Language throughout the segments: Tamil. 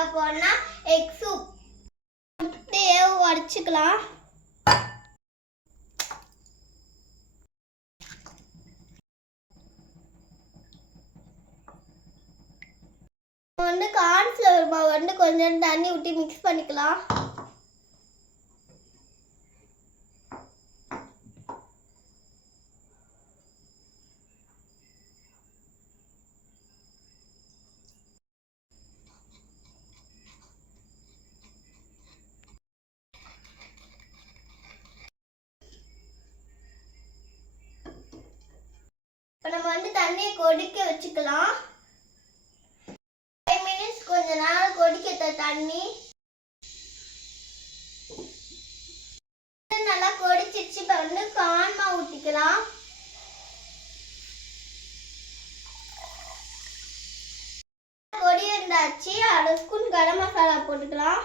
பார்க்க போனா எக் சூப். முட்டையை உடைச்சிக்கலாம். கார்ன்ஃப்ளவர் மாவு கொஞ்சம் தண்ணி ஊற்றி மிக்ஸ் பண்ணிக்கலாம். இப்போ நம்ம தண்ணியை கொதிக்க வச்சுக்கலாம். 5 மினிட்ஸ் கொஞ்ச நேரம் கொதிக்க தண்ணி நல்லா கொதிச்சிருச்சு. இப்போ கார்ன் மாவு ஊற்றிக்கலாம். கொதி வந்தாச்சு. 1/2 ஸ்பூன் கரம் மசாலா போட்டுக்கலாம்.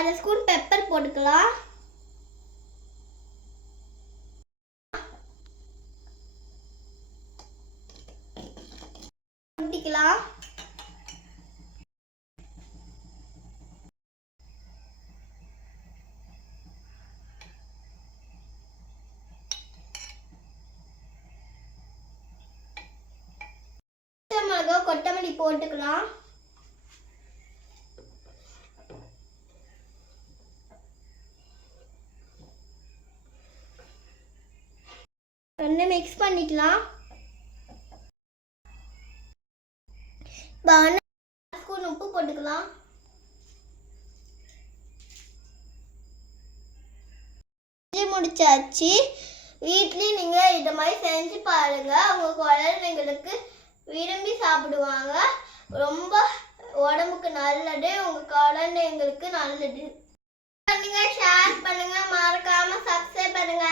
1/2 ஸ்பூன் பெப்பர் போட்டுக்கலாம். ஊற்றிக்கலாம். மிளகா கொத்தமல்லி போட்டுக்கலாம். மிக்ஸ் பண்ணிக்கலாம். 1 ஸ்பூன் உப்பு போட்டுக்கலாம். முடிச்சாச்சு. வீட்லயும் நீங்க இந்த மாதிரி செஞ்சு பாருங்க. உங்க குழந்தைங்களுக்கு விரும்பி சாப்பிடுவாங்க. ரொம்ப உடம்புக்கு நல்லது, உங்க குழந்தைங்களுக்கு நல்லது. ஷேர் பண்ணுங்க, மறக்காம சப்ஸ்கிரைப் பண்ணுங்க.